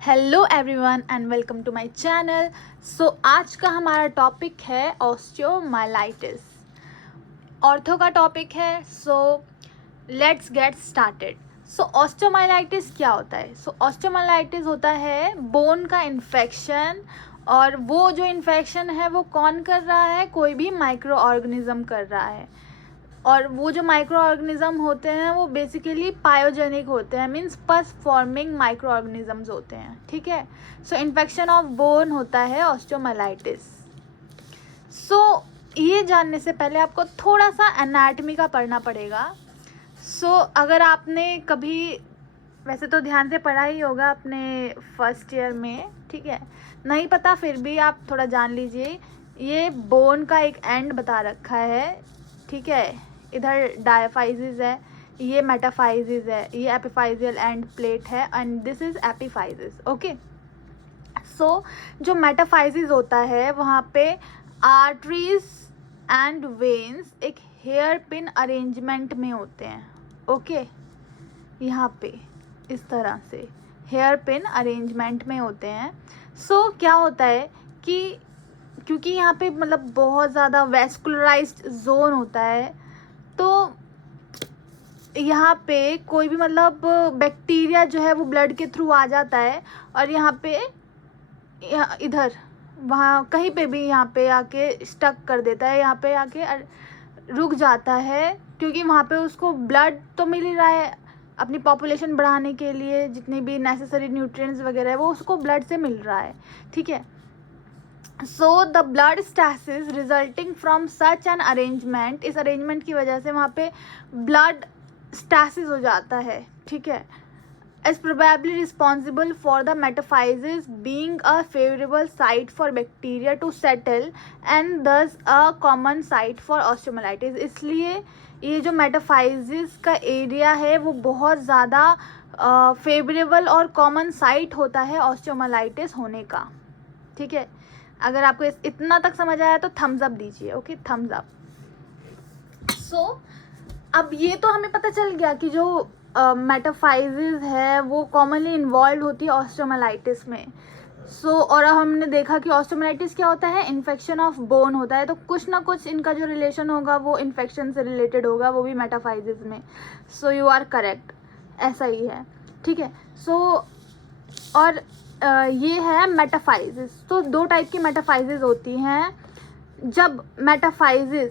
Hello everyone and welcome to my channel. आज का हमारा टॉपिक है ऑस्टियोमाइलाइटिस। ऑर्थो का टॉपिक है। Let's get started. ऑस्टियोमाइलाइटिस क्या होता है? ऑस्टियोमाइलाइटिस होता है बोन का इन्फेक्शन, और वो जो इन्फेक्शन है वो कौन कर रहा है? कोई भी माइक्रो ऑर्गेनिज्म कर रहा है। और वो जो माइक्रो ऑर्गेनिज्म होते हैं वो बेसिकली पायोजेनिक होते हैं, मीन्स पस फॉर्मिंग माइक्रो ऑर्गेनिजम्स होते हैं। ठीक है। इन्फेक्शन ऑफ बोन होता है ऑस्टियोमाइलाइटिस। ये जानने से पहले आपको थोड़ा सा एनाटमी का पढ़ना पड़ेगा। अगर आपने कभी, वैसे तो ध्यान से पढ़ा ही होगा अपने फर्स्ट ईयर में, ठीक है, नहीं पता फिर भी आप थोड़ा जान लीजिए। ये बोन का एक एंड बता रखा है, ठीक है। इधर डायफाइजिस है, ये मेटाफाइजिस है, ये एपिफाइजियल एंड प्लेट है एंड दिस इज एपिफाइजिस। ओके। जो मेटाफाइजिस होता है वहाँ पे आर्टरीज एंड वेन्स एक हेयर पिन अरेंजमेंट में होते हैं। ओके। यहाँ पे इस तरह से हेयर पिन अरेंजमेंट में होते हैं। क्या होता है कि क्योंकि यहाँ पे मतलब बहुत ज़्यादा वेस्कुलराइज्ड जोन होता है, तो यहाँ पे कोई भी मतलब बैक्टीरिया जो है वो ब्लड के थ्रू आ जाता है और यहाँ पे इधर वहाँ कहीं पे भी यहाँ पे आके स्टक कर देता है, यहाँ पे आके रुक जाता है, क्योंकि वहाँ पे उसको ब्लड तो मिल ही रहा है अपनी पॉपुलेशन बढ़ाने के लिए, जितने भी नेसेसरी न्यूट्रिएंट्स वगैरह है वो उसको ब्लड से मिल रहा है। ठीक है। The blood stasis resulting from such an arrangement, इस अरेंजमेंट की वजह से वहाँ पे ब्लड स्टैसिस हो जाता है। ठीक है। is probably responsible for the metaphysis being a favorable site for bacteria to settle and thus a common site for osteomyelitis। इसलिए ये जो मेटाफाइजिस का एरिया है वो बहुत ज़्यादा फेवरेबल और कॉमन साइट होता है ऑस्टियोमाइलाइटिस होने का। ठीक है। अगर आपको इतना तक समझ आया तो थम्स अप दीजिए। Okay, thumbs up. अब ये तो हमें पता चल गया कि जो मेटाफाइजिस है वो कॉमनली इन्वॉल्व होती है ऑस्टियोमाइलाइटिस में। और अब हमने देखा कि ऑस्टियोमाइलाइटिस क्या होता है, इन्फेक्शन ऑफ बोन होता है, तो कुछ ना कुछ इनका जो रिलेशन होगा वो इन्फेक्शन से रिलेटेड होगा, वो भी मेटाफाइजिस में। यू आर करेक्ट, ऐसा ही है। ठीक है। और ये है मेटाफाइजिस। तो दो टाइप की मेटाफाइजिस होती हैं। जब मेटाफाइजिस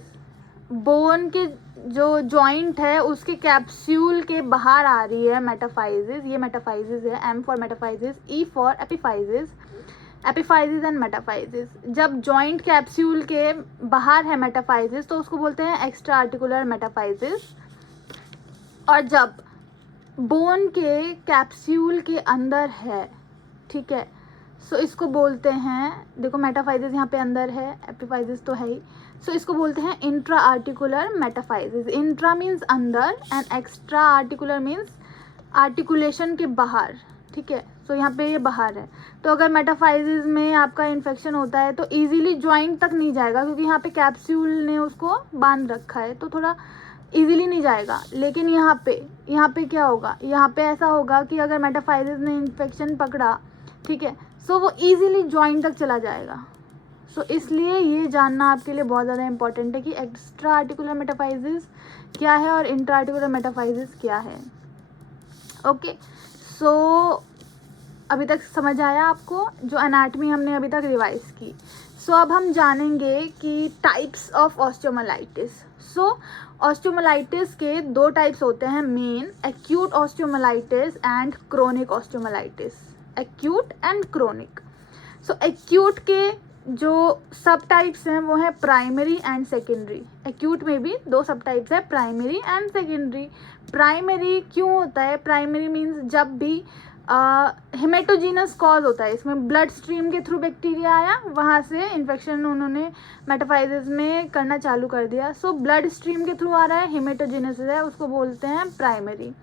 बोन के जो जॉइंट है उसके कैप्सूल के बाहर आ रही है मेटाफाइजिस, ये मेटाफाइजिस है। M for metaphysis, E for epiphysis, epiphysis and metaphysis. जब जॉइंट कैप्सूल के बाहर है मेटाफाइजिस तो उसको बोलते हैं एक्स्ट्रा आर्टिकुलर मेटाफाइजिस। और जब बोन के कैप्सूल के अंदर है, ठीक है, इसको बोलते हैं, देखो मेटाफाइजिस यहाँ पे अंदर है, एपिफाइजिस तो है ही, इसको बोलते हैं इंट्रा आर्टिकुलर मेटाफाइजिस। इंट्रा मीन्स अंदर and extra articular means articulation के बाहर। ठीक है। यहाँ पे ये बाहर है, तो अगर मेटाफाइजिस में आपका इन्फेक्शन होता है तो इजीली जॉइंट तक नहीं जाएगा, क्योंकि यहाँ पे कैप्सूल ने उसको बांध रखा है, तो थोड़ा इजीली नहीं जाएगा। लेकिन यहाँ पे क्या होगा, यहाँ पे ऐसा होगा कि अगर मेटाफाइजिस ने इन्फेक्शन पकड़ा, ठीक है, वो इजीली जॉइंट तक चला जाएगा। इसलिए ये जानना आपके लिए बहुत ज़्यादा इंपॉर्टेंट है कि एक्स्ट्रा आर्टिकुलर मेटाफाइजिस क्या है और इंट्रा आर्टिकुलर मेटाफाइजिस क्या है। ओके। अभी तक समझ आया आपको? जो एनाटमी हमने अभी तक रिवाइज की। अब हम जानेंगे कि टाइप्स ऑफ ऑस्टियोमाइलाइटिस। ऑस्टियोमाइलाइटिस के दो टाइप्स होते हैं main, acute osteomyelitis and chronic osteomyelitis. Acute and chronic. Acute के जो सब टाइप्स हैं वो है प्राइमरी एंड सेकेंडरी। एक्यूट में भी दो सब टाइप्स है, प्राइमरी एंड सेकेंडरी। प्राइमरी क्यों होता है? प्राइमरी मीन्स जब भी हेमेटोजीनस कॉज होता है, इसमें ब्लड स्ट्रीम के थ्रू बैक्टीरिया आया, वहाँ से इन्फेक्शन उन्होंने मेटाफाइजिस में करना चालू कर दिया। ब्लड स्ट्रीम के थ्रू आ रहा है, हेमेटोजीनस है, उसको बोलते हैं प्राइमरी।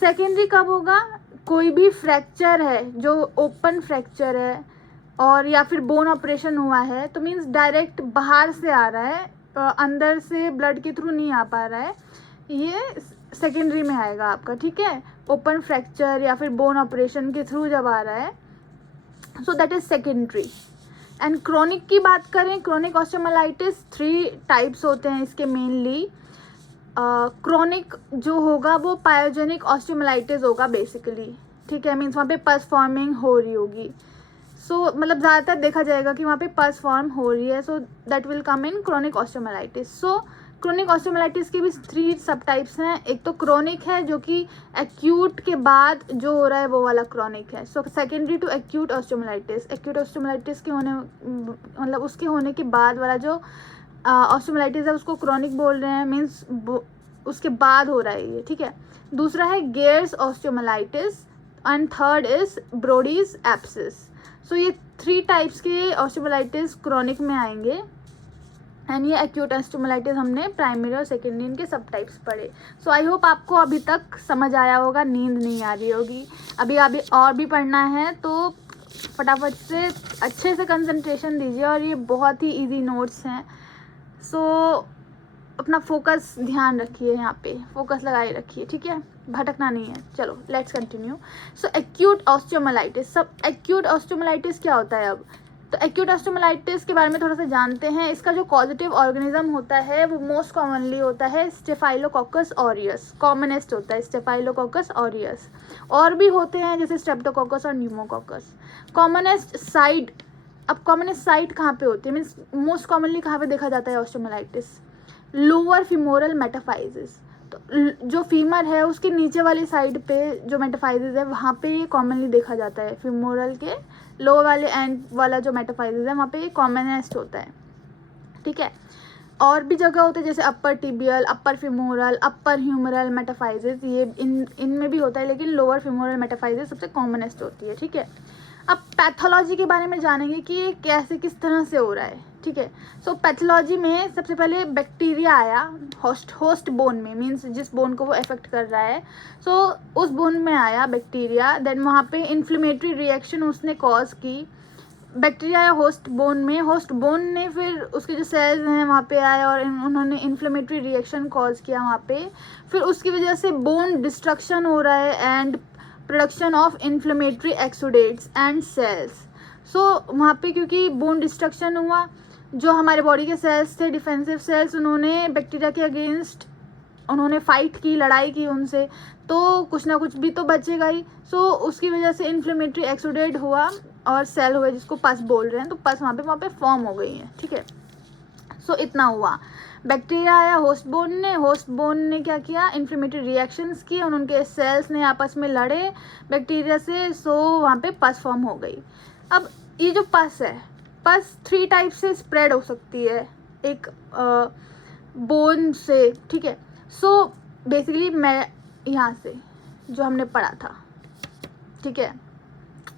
सेकेंडरी कब होगा? कोई भी फ्रैक्चर है जो ओपन फ्रैक्चर है और या फिर बोन ऑपरेशन हुआ है, तो मीन्स डायरेक्ट बाहर से आ रहा है, अंदर से ब्लड के थ्रू नहीं आ पा रहा है, ये सेकेंडरी में आएगा आपका। ठीक है। ओपन फ्रैक्चर या फिर बोन ऑपरेशन के थ्रू जब आ रहा है so that is secondary. And chronic की बात करें, क्रोनिक ऑस्टियोमाइलाइटिस 3 टाइप्स होते हैं इसके मेनली। क्रोनिक जो होगा वो पायोजेनिक ऑस्टियोमाइलाइटिस होगा बेसिकली, ठीक है, मीन्स वहाँ पे पस फॉर्मिंग हो रही होगी। सो मतलब ज़्यादातर देखा जाएगा कि वहाँ पे पस फॉर्म हो रही है, so that will come in chronic osteomyelitis. So chronic osteomyelitis के भी 3 सब टाइप्स हैं। एक तो क्रोनिक है जो कि एक्यूट के बाद जो हो रहा है वो वाला क्रोनिक है। So secondary to acute osteomyelitis, acute osteomyelitis के होने मतलब उसके होने के बाद वाला जो ऑस्टियोमाइलाइटिस है उसको क्रोनिक बोल रहे हैं, मीन्स उसके बाद हो रहा है ये, ठीक है। दूसरा है Garre's osteomyelitis and third is Brodie's abscess. So ये 3 टाइप्स के ऑस्टियोमाइलाइटिस क्रोनिक में आएंगे। एंड ये एक्यूट ऑस्टियोमाइलाइटिस हमने प्राइमरी और सेकेंडरी इनके सब टाइप्स पढ़े। सो आई होप आपको अभी तक समझ आया होगा, नींद नहीं आ रही होगी। अभी और भी पढ़ना है तो फटाफट से अच्छे से कंसंट्रेशन दीजिए, और ये बहुत ही इजी नोट्स हैं। सो अपना फोकस ध्यान रखिए, यहाँ पे फोकस लगाए रखिए, ठीक है, भटकना नहीं है। चलो let's continue. So acute osteomyelitis, सब एक्यूट ऑस्टियोमाइलाइटिस क्या होता है अब, तो एक्यूट ऑस्टियोमाइलाइटिस के बारे में थोड़ा सा जानते हैं। इसका जो कॉजेटिव ऑर्गेनिज्म होता है वो मोस्ट कॉमनली होता है स्टेफाइलोकोकस ऑरियस, कॉमनेस्ट होता है स्टेफाइलोकोकस ऑरियस। और भी होते हैं जैसे स्ट्रेप्टोकोकस और न्यूमोकोकस। कॉमनेस्ट साइड, अब कॉमनेस्ट साइड कहाँ पे होती है, मीन्स मोस्ट कॉमनली कहाँ पे देखा जाता है ऑस्टियोमाइलाइटिस, लोअर फीमोरल मेटाफाइजिस। तो जो फीमर है उसके नीचे वाली साइड पे जो मेटाफाइजिस है वहाँ पे ये कॉमनली देखा जाता है। फीमोरल के लोअर वाले एंड वाला जो मेटाफाइजिस है वहाँ पे ये कॉमनेस्ट होता है, ठीक है। और भी जगह होते हैं जैसे अपर टिबियल, अपर फीमोरल, अपर ह्यूमरल मेटाफाइजिस, ये इनमें भी होता है, लेकिन लोअर फीमोरल मेटाफाइजिस सबसे कॉमनेस्ट होती है, ठीक है। अब पैथोलॉजी के बारे में जानेंगे कि ये कैसे किस तरह से हो रहा है, ठीक है। सो पैथोलॉजी में सबसे पहले बैक्टीरिया आया होस्ट बोन में, मीन्स जिस बोन को वो अफेक्ट कर रहा है, सो उस बोन में आया बैक्टीरिया। देन वहाँ पे इन्फ्लेमेटरी रिएक्शन उसने कॉज की, बैक्टीरिया आया होस्ट बोन में, होस्ट बोन ने फिर उसके जो सेल्स हैं वहाँ पे आए और उन्होंने इन्फ्लेमेटरी रिएक्शन कॉज किया वहाँ पे। फिर उसकी वजह से बोन डिस्ट्रक्शन हो रहा है and production of inflammatory exudates and cells. So वहाँ पे क्योंकि बोन डिस्ट्रक्शन हुआ, जो हमारे बॉडी के सेल्स थे डिफेंसिव सेल्स, उन्होंने बैक्टीरिया के अगेंस्ट उन्होंने फाइट की, लड़ाई की उनसे, तो कुछ ना कुछ भी तो बचेगा ही। सो उसकी वजह से इन्फ्लेमेटरी एक्सुडेट हुआ और सेल हुए जिसको पस बोल रहे हैं, तो पस वहाँ पे फॉर्म हो गई है, ठीक है। सो इतना हुआ, बैक्टीरिया आया होस्ट बोन ने क्या किया, इन्फ्लेमेटरी रिएक्शंस किए, उनके सेल्स ने आपस में लड़े बैक्टीरिया से, सो वहाँ पे पस फॉर्म हो गई। अब ये जो पस है, पस 3 टाइप से स्प्रेड हो सकती है, एक बोन से, ठीक है। सो बेसिकली मैं यहाँ से जो हमने पढ़ा था, ठीक है,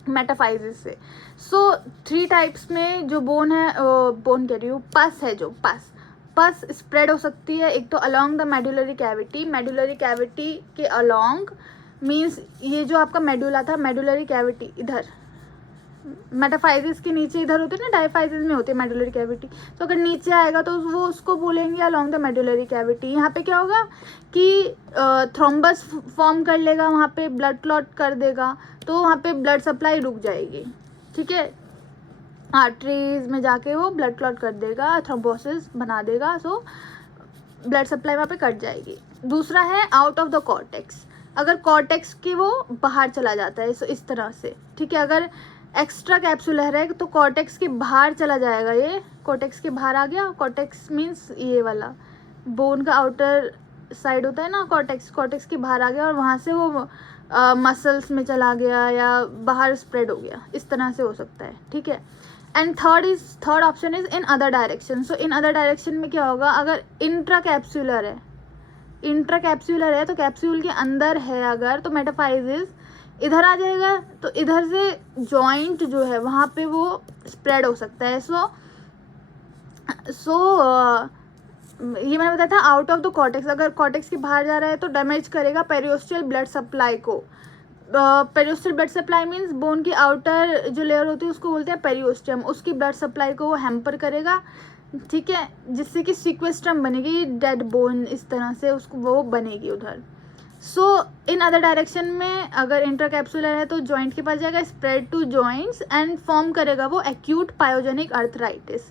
मेटाफाइजिस से। सो 3 टाइप्स में जो बोन है, बोन कह रही हूँ, पस है, जो पस स्प्रेड हो सकती है। एक तो अलोंग द मेडुलरी कैविटी के अलोंग, मीन्स ये जो आपका मेडुला था, मेडुलरी कैविटी इधर, मेटाफाइजिस के नीचे इधर होते हैं ना, डायफाइजिस में होती है मेडुलरी कैविटी, तो अगर नीचे आएगा तो वो उसको बोलेंगे अलोंग द मेडुलरी कैविटी। यहाँ पे क्या होगा कि थ्रोम्बस फॉर्म कर लेगा, वहाँ पे ब्लड क्लॉट कर देगा, तो वहाँ पे ब्लड सप्लाई रुक जाएगी, ठीक है, आर्टरीज में जाके वो ब्लड क्लॉट कर देगा, थ्रोम्बोसिस बना देगा, सो ब्लड सप्लाई वहाँ पे कट जाएगी। दूसरा है आउट ऑफ द कॉर्टेक्स, अगर कॉर्टेक्स की वो बाहर चला जाता है, सो इस तरह से, ठीक है। अगर एक्स्ट्रा कैप्सुलर है तो कॉर्टेक्स के बाहर चला जाएगा, ये कॉर्टेक्स के बाहर आ गया। कॉर्टेक्स मीन्स ये वाला बोन का आउटर साइड होता है ना, कॉर्टेक्स के बाहर आ गया और वहाँ से वो मसल्स में चला गया या बाहर स्प्रेड हो गया, इस तरह से हो सकता है, ठीक है। And third option is in other direction. So in other direction में क्या होगा, अगर इंट्रा कैप्सुलर है तो कैप्सूल के अंदर है अगर, तो मेटाफाइजिस इधर आ जाएगा, तो इधर से जॉइंट जो है वहाँ पे वो स्प्रेड हो सकता है। सो ये मैंने बताया था आउट ऑफ द कॉर्टेक्स, अगर कॉर्टेक्स के बाहर जा रहा है तो डैमेज करेगा पेरियोस्टल ब्लड सप्लाई को। Periosteal blood supply means bone की आउटर जो लेयर होती है उसको बोलते हैं पेरियोस्टम, उसकी ब्लड सप्लाई को वो हैम्पर करेगा, ठीक है, जिससे कि सीक्वेस्ट्रम बनेगी, डेड बोन इस तरह से उसको वो बनेगी उधर। सो इन अदर डायरेक्शन में अगर इंट्राकैप्सुलर है तो जॉइंट के पास जाएगा, spread to joints and form करेगा वो acute pyogenic arthritis,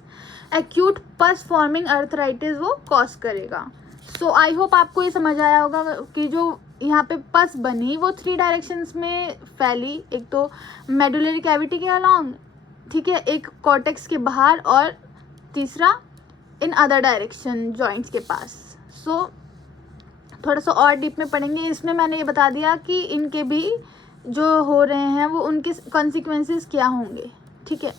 acute pus forming arthritis वो कॉज करेगा। सो आई होप आपको ये समझ आया होगा कि जो यहाँ पे पस बनी वो 3 डायरेक्शंस में फैली, एक तो मेडुलरी कैविटी के अलॉन्ग, ठीक है, एक कॉर्टेक्स के बाहर, और तीसरा इन अदर डायरेक्शन जॉइंट्स के पास। सो थोड़ा सा और डीप में पढ़ेंगे। इसमें मैंने ये बता दिया कि इनके भी जो हो रहे हैं वो उनके कॉन्सिक्वेंसेस क्या होंगे, ठीक है।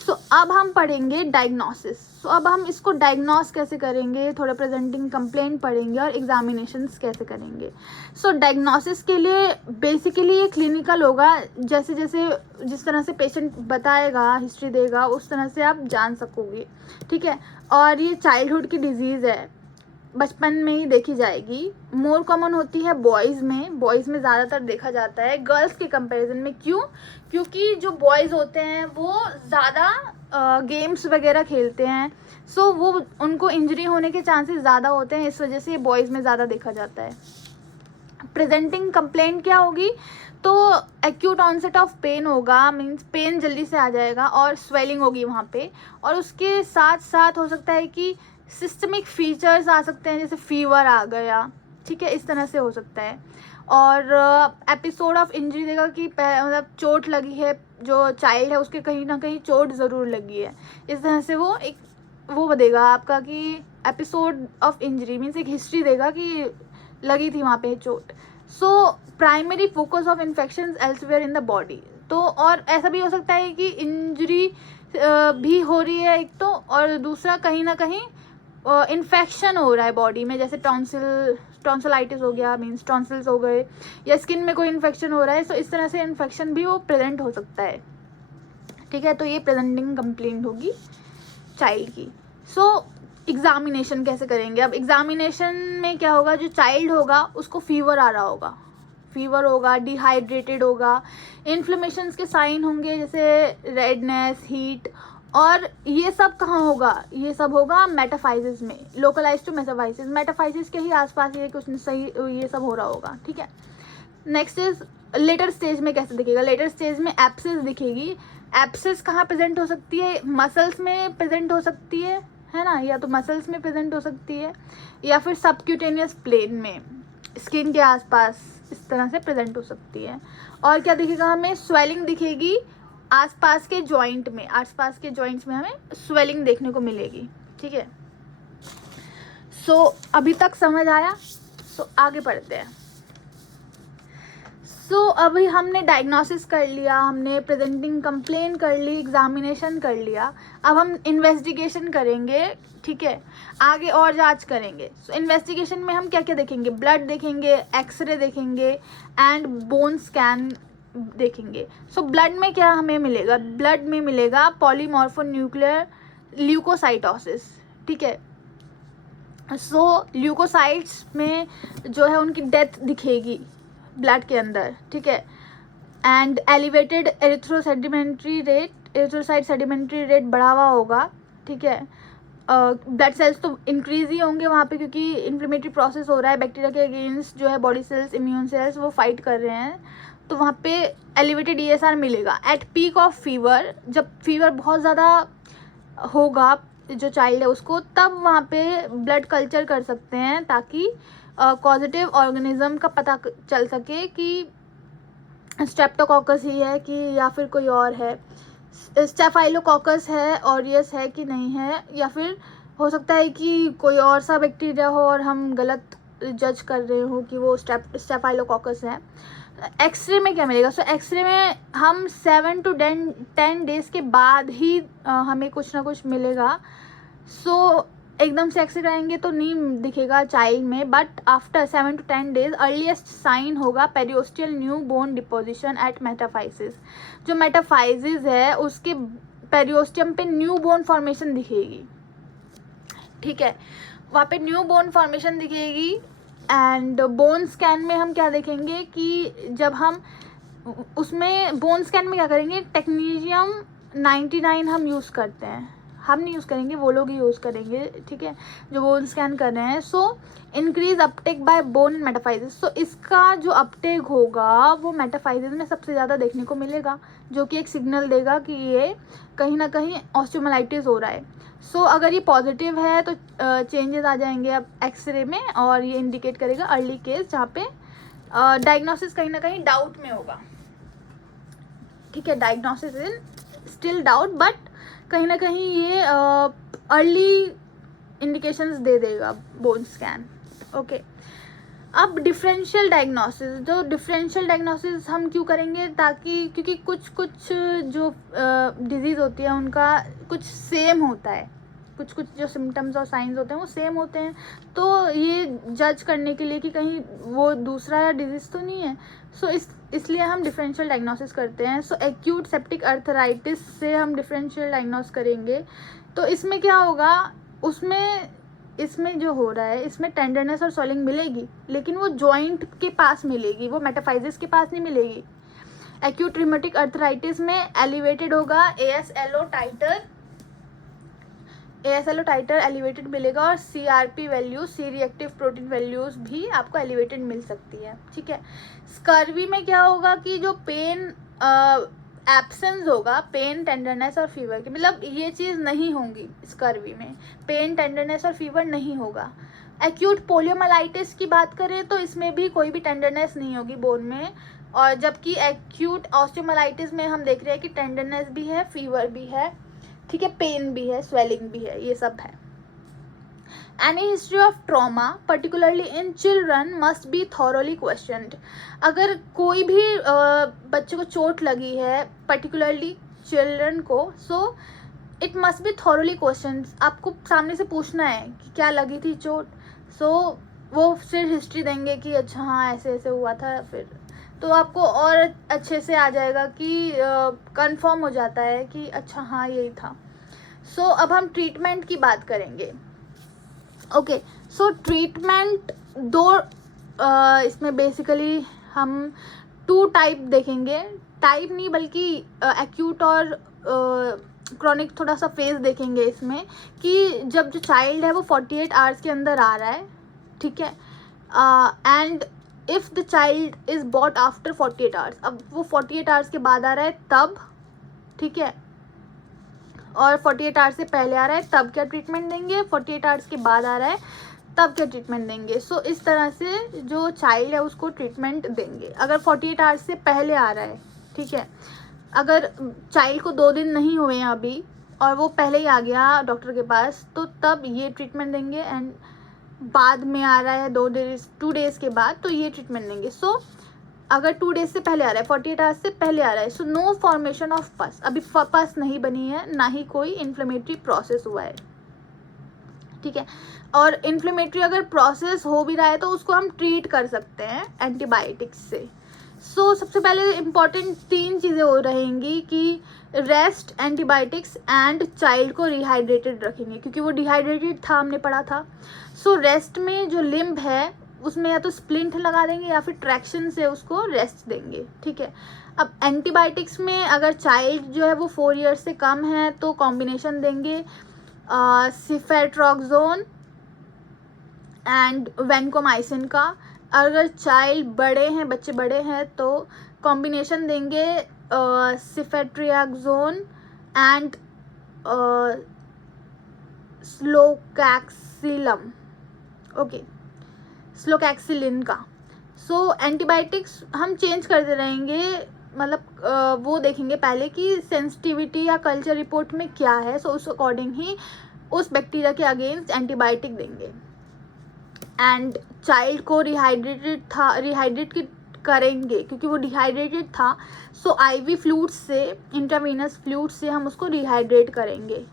सो अब हम पढ़ेंगे डायग्नोसिस। सो अब हम इसको डायग्नोस कैसे करेंगे, थोड़ा प्रेजेंटिंग कंप्लेंट पढ़ेंगे और एग्जामिनेशंस कैसे करेंगे। सो डायग्नोसिस के लिए बेसिकली ये क्लिनिकल होगा, जैसे जैसे जिस तरह से पेशेंट बताएगा, हिस्ट्री देगा, उस तरह से आप जान सकोगे, ठीक है। और ये चाइल्डहुड की डिजीज़ है, बचपन में ही देखी जाएगी। मोर कॉमन होती है बॉयज़ में ज़्यादातर देखा जाता है गर्ल्स के कंपैरिजन में। क्यों? क्योंकि जो बॉयज़ होते हैं वो ज़्यादा गेम्स वगैरह खेलते हैं, सो वो उनको इंजरी होने के चांसेस ज़्यादा होते हैं, इस वजह से बॉयज़ में ज़्यादा देखा जाता है। प्रेजेंटिंग कंप्लेंट क्या होगी, तो एक्यूट ऑनसेट ऑफ पेन होगा, मींस पेन जल्दी से आ जाएगा और स्वेलिंग होगी वहाँ पे, और उसके साथ साथ हो सकता है कि सिस्टमिक फीचर्स आ सकते हैं, जैसे फीवर आ गया, ठीक है, इस तरह से हो सकता है। और एपिसोड ऑफ इंजरी देगा कि मतलब चोट लगी है, जो चाइल्ड है उसके कहीं ना कहीं चोट ज़रूर लगी है, इस तरह से वो एक वो देगा आपका कि एपिसोड ऑफ इंजरी मीन्स एक हिस्ट्री देगा कि लगी थी वहाँ पे चोट। So primary focus of infection elsewhere in the body. तो और ऐसा भी हो सकता है कि इंजरी भी हो रही है एक तो, और दूसरा कहीं ना कहीं इन्फेक्शन हो रहा है बॉडी में, जैसे टॉन्सिलाइटिस हो गया, मीन्स टॉन्सिल्स हो गए, या स्किन में कोई इन्फेक्शन हो रहा है। सो इस तरह से इन्फेक्शन भी वो प्रेजेंट हो सकता है, ठीक है। तो ये प्रेजेंटिंग कंप्लेंट होगी चाइल्ड की। सो एग्जामिनेशन कैसे करेंगे, अब एग्जामिनेशन में क्या होगा, जो चाइल्ड होगा उसको फीवर आ रहा होगा, फीवर होगा, डिहाइड्रेटेड होगा, इन्फ्लेमेशंस के साइन होंगे जैसे रेडनेस, हीट, और ये सब कहाँ होगा, ये सब होगा मेटाफाइसिस में, लोकलाइज टू मेटाफाइसिस, मेटाफाइसिस के ही आसपास ये कुछ सही ये सब हो रहा होगा, ठीक है। नेक्स्ट इज लेटर स्टेज में कैसे दिखेगा, लेटर स्टेज में एब्सेस दिखेगी। एब्सेस कहाँ प्रेजेंट हो सकती है, मसल्स में प्रेजेंट हो सकती है ना, या तो मसल्स में प्रेजेंट हो सकती है, या फिर सबक्यूटेनियस प्लेन में, स्किन के आसपास, इस तरह से प्रेजेंट हो सकती है। और क्या दिखेगा, हमें स्वेलिंग दिखेगी आसपास के जॉइंट में, आसपास के जॉइंट्स में हमें स्वेलिंग देखने को मिलेगी, ठीक है। सो अभी तक समझ आया? सो आगे बढ़ते हैं। सो अभी हमने डायग्नोसिस कर लिया, हमने प्रेजेंटिंग कंप्लेन कर ली, एग्जामिनेशन कर लिया, अब हम इन्वेस्टिगेशन करेंगे, ठीक है, आगे और जांच करेंगे। सो इन्वेस्टिगेशन में हम क्या क्या देखेंगे, ब्लड देखेंगे, एक्सरे देखेंगे एंड बोन स्कैन देखेंगे। सो ब्लड में क्या हमें मिलेगा, ब्लड में मिलेगा पॉलीमॉर्फोन्यूक्लियर ल्यूकोसाइटोसिस, ठीक है। सो ल्यूकोसाइट्स में जो है उनकी डेथ दिखेगी ब्लड के अंदर, ठीक है। And elevated erythrocyte sedimentary rate बढ़ा हुआ होगा, ठीक है। ब्लड सेल्स तो इंक्रीज ही होंगे वहाँ पे, क्योंकि इन्फ्लेमेटरी प्रोसेस हो रहा है, बैक्टीरिया के अगेंस्ट जो है बॉडी सेल्स, इम्यून सेल्स वो फाइट कर रहे हैं, तो वहाँ पे एलिवेटेड ESR मिलेगा। एट पीक ऑफ फीवर, जब फीवर बहुत ज़्यादा होगा जो चाइल्ड है उसको, तब वहाँ पे ब्लड कल्चर कर सकते हैं ताकि पॉजिटिव ऑर्गेनिज्म का पता चल सके कि स्ट्रेप्टोकोकस ही है कि या फिर कोई और है, स्टेफाइलोकोकस है, ऑरियस है कि नहीं है, या फिर हो सकता है कि कोई और सा बैक्टीरिया हो और हम गलत जज कर रहे हो कि वो स्टेफाइलोकोकस है। एक्सरे में क्या मिलेगा, सो एक्सरे में हम 7 to 10 डेज़ के बाद ही हमें कुछ ना कुछ मिलेगा। सो एकदम से एक्सरे कराएंगे तो नहीं दिखेगा चाइल्ड में, but after 7 to 10 days earliest sign होगा periosteal new bone deposition at metaphysis. जो मेटाफाइसिस है उसके पेरियोस्टियम पे न्यू बोन फॉर्मेशन दिखेगी, ठीक है, वहाँ पे न्यू बोन फॉर्मेशन दिखेगी। एंड बोन स्कैन में हम क्या देखेंगे कि जब हम उसमें बोन स्कैन में क्या करेंगे, टेक्नीशियम 99 हम यूज़ करते हैं, हम नहीं यूज़ करेंगे, वो लोग ही यूज़ करेंगे, ठीक है, जो बोन स्कैन कर रहे हैं। So increase uptake by bone metaphysis, so इसका जो अपटेक होगा वो मेटाफाइजिस में सबसे ज़्यादा देखने को मिलेगा, जो कि एक सिग्नल देगा कि ये कहीं ना कहीं ऑस्टियोमाइलाइटिस हो रहा है। सो अगर ये पॉजिटिव है तो चेंजेस आ जाएंगे अब एक्सरे में, और ये इंडिकेट करेगा अर्ली केस, जहाँ पे डायग्नोसिस कहीं ना कहीं डाउट में होगा, ठीक है, diagnosis in still doubt, but कहीं ना कहीं ये अर्ली इंडिकेशंस दे देगा बोन स्कैन। ओके, अब डिफरेंशियल डायग्नोसिस, जो डिफरेंशियल डायग्नोसिस हम क्यों करेंगे, ताकि क्योंकि कुछ कुछ जो डिजीज़ होती है उनका कुछ सेम होता है, कुछ कुछ जो सिम्टम्स और साइंस होते हैं वो सेम होते हैं, तो ये जज करने के लिए कि कहीं वो दूसरा डिजीज़ तो नहीं है, सो इसलिए हम डिफरेंशियल डायग्नोसिस करते हैं। सो एक्यूट सेप्टिक अर्थराइटिस से हम डिफरेंशियल डायग्नोस करेंगे, तो इसमें क्या होगा, इसमें जो हो रहा है इसमें टेंडरनेस और स्वेलिंग मिलेगी, लेकिन वो जॉइंट के पास मिलेगी, वो मेटाफाइजिस के पास नहीं मिलेगी। एक्यूट रिमेटिक अर्थराइटिस में एलिवेटेड होगा ASLO टाइटर एलिवेटेड मिलेगा, और CRP values, C reactive protein values भी आपको एलिवेटेड मिल सकती है, ठीक है। स्कर्वी में क्या होगा कि जो पेन एब्सेंस होगा, पेन, टेंडरनेस और फीवर की, मतलब ये चीज़ नहीं होंगी स्कर्वी में, पेन, टेंडरनेस और फीवर नहीं होगा। एक्यूट पोलियोमाइलाइटिस की बात करें तो इसमें भी कोई भी टेंडरनेस नहीं होगी बोन में, और जबकि एक्यूट ऑस्टियोमाइलाइटिस में हम देख रहे हैं कि टेंडरनेस भी है, फीवर भी है, ठीक है, पेन भी है, स्वेलिंग भी है, ये सब है। Any history of trauma, particularly in children, must be thoroughly questioned. अगर कोई भी बच्चे को चोट लगी है, particularly children को, so it must be thoroughly questioned. आपको सामने से पूछना है कि क्या लगी थी चोट, so वो फिर हिस्ट्री देंगे कि अच्छा हाँ ऐसे ऐसे हुआ था, फिर तो आपको और अच्छे से आ जाएगा कि कंफर्म हो जाता है कि अच्छा हाँ यही था। सो अब हम ट्रीटमेंट की बात करेंगे। ओके, सो ट्रीटमेंट इसमें बेसिकली हम 2 टाइप देखेंगे, टाइप नहीं बल्कि एक्यूट और क्रॉनिक थोड़ा सा फेज देखेंगे इसमें, कि जब जो चाइल्ड है वो 48 आवर्स के अंदर आ रहा है, ठीक है, and if the child is brought after 48 hours, अब वो 48 आवर्स के बाद आ रहा है तब, ठीक है, और 48 आवर्स से पहले आ रहा है तब क्या ट्रीटमेंट देंगे, 48 आवर्स के बाद आ रहा है तब क्या ट्रीटमेंट देंगे। सो इस तरह से जो चाइल्ड है उसको ट्रीटमेंट देंगे। अगर 48 आवर्स से पहले आ रहा है, ठीक है, अगर चाइल्ड को 2 दिन नहीं हुए हैं अभी और वो पहले ही आ गया डॉक्टर के पास, तो तब ये ट्रीटमेंट देंगे, एंड बाद में आ रहा है 2 डेज़ के बाद, तो ये ट्रीटमेंट देंगे। सो अगर 2 डेज से पहले आ रहा है, 48 आवर्स से पहले आ रहा है, सो नो फॉर्मेशन ऑफ पस, अभी पस नहीं बनी है, ना ही कोई इन्फ्लेमेटरी प्रोसेस हुआ है, ठीक है। और इन्फ्लेमेटरी अगर प्रोसेस हो भी रहा है तो उसको हम ट्रीट कर सकते हैं एंटीबायोटिक्स से। सो सबसे पहले इम्पॉर्टेंट 3 चीज़ें हो रहेंगी कि रेस्ट, एंटीबायोटिक्स एंड चाइल्ड को रिहाइड्रेटेड रखेंगे, क्योंकि वो डिहाइड्रेटेड था, हमने पढ़ा था। सो रेस्ट में जो लिम्ब है उसमें या तो स्प्लिंट लगा देंगे या फिर ट्रैक्शन से उसको रेस्ट देंगे, ठीक है। अब एंटीबायोटिक्स में अगर चाइल्ड जो है वो 4 ईयर्स से कम है तो कॉम्बिनेशन देंगे सिफेट्रॉक्सोन एंड वेनकोमाइसिन का। अगर चाइल्ड बड़े हैं, बच्चे बड़े हैं, तो कॉम्बिनेशन देंगे सिफेट्रियाक्सोन एंड स्लोकैक्सिलम, ओके, स्लोकैक्सिलिन का। सो एंटीबायोटिक्स हम चेंज करते रहेंगे, मतलब वो देखेंगे पहले कि सेंसिटिविटी या कल्चर रिपोर्ट में क्या है, सो उस अकॉर्डिंग ही उस बैक्टीरिया के अगेंस्ट एंटीबायोटिक देंगे। एंड चाइल्ड को रिहाइड्रेट करेंगे क्योंकि वो डिहाइड्रेटेड था, सो IV फ्लूइड्स से, इंट्रावेनस फ्लूइड्स से हम उसको रिहाइड्रेट करेंगे।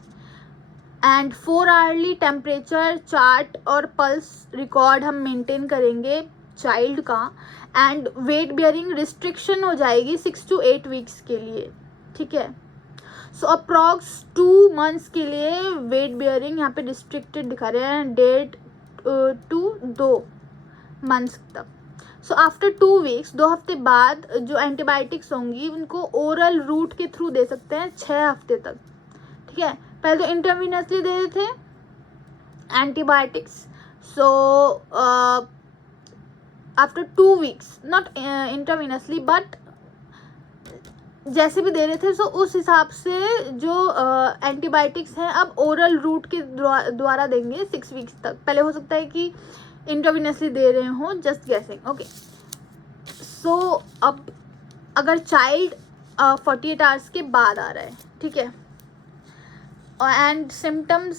एंड 4 आवर्ली टेम्परेचर चार्ट और पल्स रिकॉर्ड हम मेंटेन करेंगे चाइल्ड का। एंड वेट बियरिंग रिस्ट्रिक्शन हो जाएगी 6 to 8 वीक्स के लिए, ठीक है। सो अप्रॉक्स 2 मंथ्स के लिए वेट बियरिंग यहाँ पे रिस्ट्रिक्टेड दिखा रहे हैं, 1.5 to 2 मंथ्स तक। सो आफ्टर 2 वीक्स, 2 हफ्ते बाद जो एंटीबायोटिक्स होंगी उनको ओरल रूट के थ्रू दे सकते हैं 6 हफ्ते तक, ठीक है। पहले तो इंटरवीनसली दे रहे थे antibiotics, so after 2 weeks, not intravenously but जैसे भी दे रहे थे, सो उस हिसाब से जो एंटीबायोटिक्स हैं अब ओरल रूट के द्वारा देंगे 6 वीक्स तक। पहले हो सकता है कि इंटरवीनसली दे रहे हों, जस्ट गेसिंग। ओके, सो अब अगर चाइल्ड 48 आवर्स के बाद आ रहा है, ठीक है, एंड सिम्टम्स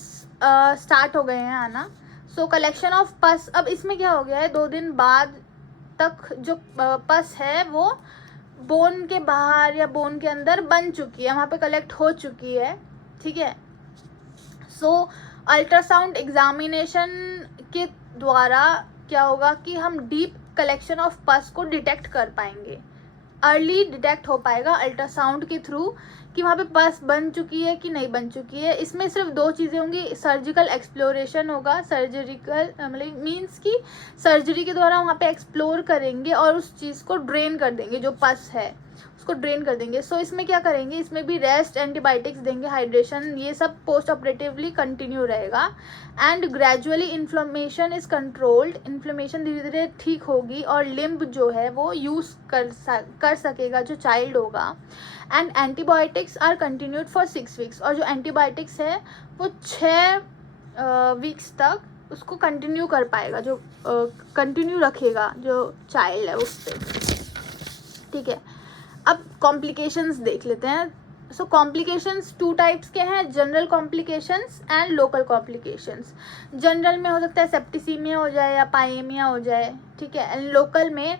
स्टार्ट हो गए हैं आना, सो कलेक्शन ऑफ पस, अब इसमें क्या हो गया है, 2 दिन बाद तक जो पस है वो बोन के बाहर या बोन के अंदर बन चुकी है, वहाँ पे कलेक्ट हो चुकी है, ठीक है। सो अल्ट्रासाउंड एग्जामिनेशन के द्वारा क्या होगा कि हम डीप कलेक्शन ऑफ पस को डिटेक्ट कर पाएंगे, अर्ली डिटेक्ट हो पाएगा अल्ट्रासाउंड के थ्रू कि वहाँ पे पस बन चुकी है कि नहीं बन चुकी है। इसमें सिर्फ 2 चीज़ें होंगी, सर्जिकल एक्सप्लोरेशन होगा, सर्जिकल मतलब मीन्स कि सर्जरी के द्वारा वहाँ पे एक्सप्लोर करेंगे और उस चीज़ को ड्रेन कर देंगे, जो पस है उसको ड्रेन कर देंगे। सो इसमें क्या करेंगे, इसमें भी रेस्ट, एंटीबायोटिक्स देंगे, हाइड्रेशन, ये सब पोस्ट ऑपरेटिवली कंटिन्यू रहेगा। And gradually inflammation is controlled, inflammation धीरे धीरे ठीक होगी और लिम्ब जो है वो यूज़ कर सकेगा जो चाइल्ड होगा। And antibiotics are continued for 6 weeks, और जो एंटीबायोटिक्स है वो 6 वीक्स तक उसको कंटिन्यू कर पाएगा, जो कंटिन्यू रखेगा जो चाइल्ड है उस पर, ठीक है। अब कॉम्प्लिकेशंस देख लेते हैं। सो कॉम्प्लिकेशंस 2 टाइप्स के हैं, general complications and local complications. General में हो सकता है सेप्टिसीमिया हो जाए या पाइएमिया हो जाए, ठीक है। एंड लोकल में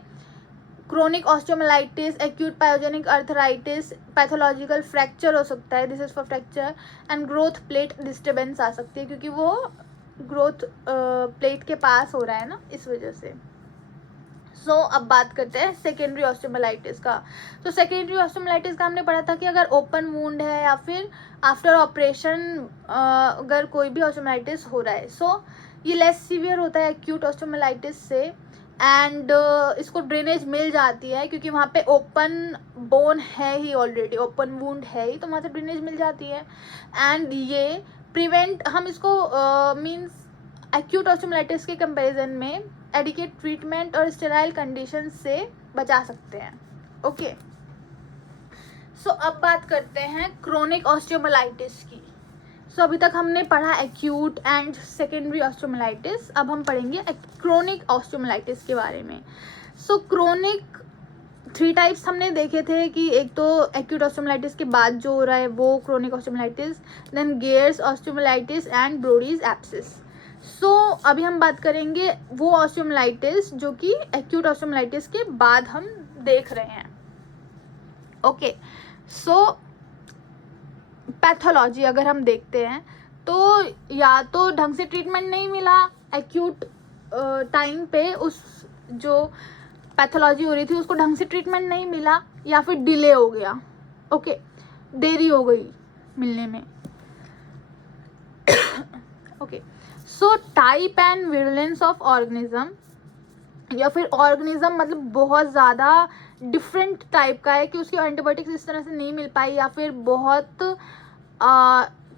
chronic osteomyelitis, acute pyogenic arthritis, pathological fracture हो सकता है, this is for fracture, and growth plate disturbance आ सकती है क्योंकि वो ग्रोथ प्लेट के पास हो रहा है ना, इस वजह से। सो अब बात करते हैं सेकेंडरी ऑस्टियोमाइलाइटिस का। तो सेकेंडरी ऑस्टियोमाइलाइटिस का हमने पढ़ा था कि अगर ओपन वुंड है या फिर आफ्टर ऑपरेशन अगर कोई भी ऑस्टियोमाइलाइटिस हो रहा है, सो ये लेस सीवियर होता है एक्यूट ऑस्टियोमाइलाइटिस से, एंड इसको ड्रेनेज मिल जाती है क्योंकि वहाँ पे ओपन बोन है ही, ऑलरेडी ओपन वुंड है ही, तो वहाँ से ड्रेनेज मिल जाती है। एंड ये प्रिवेंट, हम इसको मीन्स एक्यूट ऑस्टियोमाइलाइटिस के कंपैरिजन में एडिकेट ट्रीटमेंट और स्टेराइल कंडीशन से बचा सकते हैं। ओके, सो अब बात करते हैं क्रोनिक ऑस्टियोमाइलाइटिस की। सो अभी तक हमने पढ़ा एक्यूट एंड सेकेंडरी ऑस्टियोमाइलाइटिस, अब हम पढ़ेंगे क्रोनिक ऑस्टियोमाइलाइटिस के बारे में। सो क्रोनिक 3 टाइप्स हमने देखे थे कि एक तो एक्यूट ऑस्टियोमाइलाइटिस के बाद जो हो रहा है वो chronic osteomyelitis, then Garre's osteomyelitis and Brodie's abscess. So अभी हम बात करेंगे वो ऑस्टियोमाइलाइटिस जो कि एक्यूट ऑस्टियोमाइलाइटिस के बाद हम देख रहे हैं। ओके, सो पैथोलॉजी अगर हम देखते हैं तो या तो ढंग से ट्रीटमेंट नहीं मिला एक्यूट टाइम पे, उस जो पैथोलॉजी हो रही थी उसको ढंग से ट्रीटमेंट नहीं मिला, या फिर डिले हो गया, ओके, देरी हो गई मिलने में। Okay, so type and virulence of organism, या फिर ऑर्गेनिज्म मतलब बहुत ज़्यादा डिफरेंट टाइप का है कि उसकी एंटीबायोटिक्स इस तरह से नहीं मिल पाई, या फिर बहुत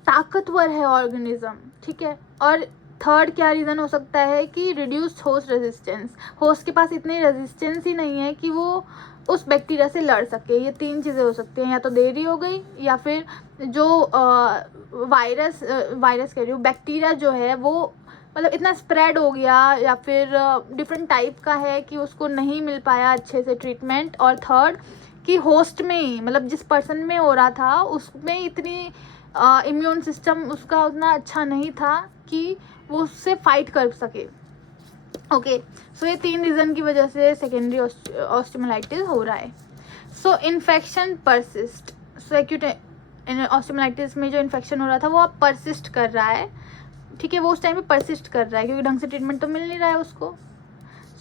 ताकतवर है ऑर्गेनिज्म, ठीक है। और थर्ड क्या रीज़न हो सकता है कि रिड्यूस्ड होस्ट रेजिस्टेंस, होस्ट के पास इतनी रेजिस्टेंस ही नहीं है कि वो उस बैक्टीरिया से लड़ सके। ये 3 चीज़ें हो सकती हैं, या तो देरी हो गई, या फिर जो वायरस कह रही हूँ, बैक्टीरिया जो है वो मतलब इतना स्प्रेड हो गया, या फिर डिफरेंट टाइप का है कि उसको नहीं मिल पाया अच्छे से ट्रीटमेंट। और थर्ड कि होस्ट में ही, मतलब जिस पर्सन में हो रहा था उसमें इतनी इम्यून सिस्टम उसका उतना अच्छा नहीं था कि वो उससे फाइट कर सके। ओके, सो ये 3 रीज़न की वजह से सेकेंडरी ऑस्टियोमाइलाइटिस हो रहा है। सो इन्फेक्शन परसिस्ट, सो एक्यूट ऑस्टियोमाइलाइटिस में जो इन्फेक्शन हो रहा था वो अब परसिस्ट कर रहा है, ठीक है, वो उस टाइम पे परसिस्ट कर रहा है क्योंकि ढंग से ट्रीटमेंट तो मिल नहीं रहा है उसको।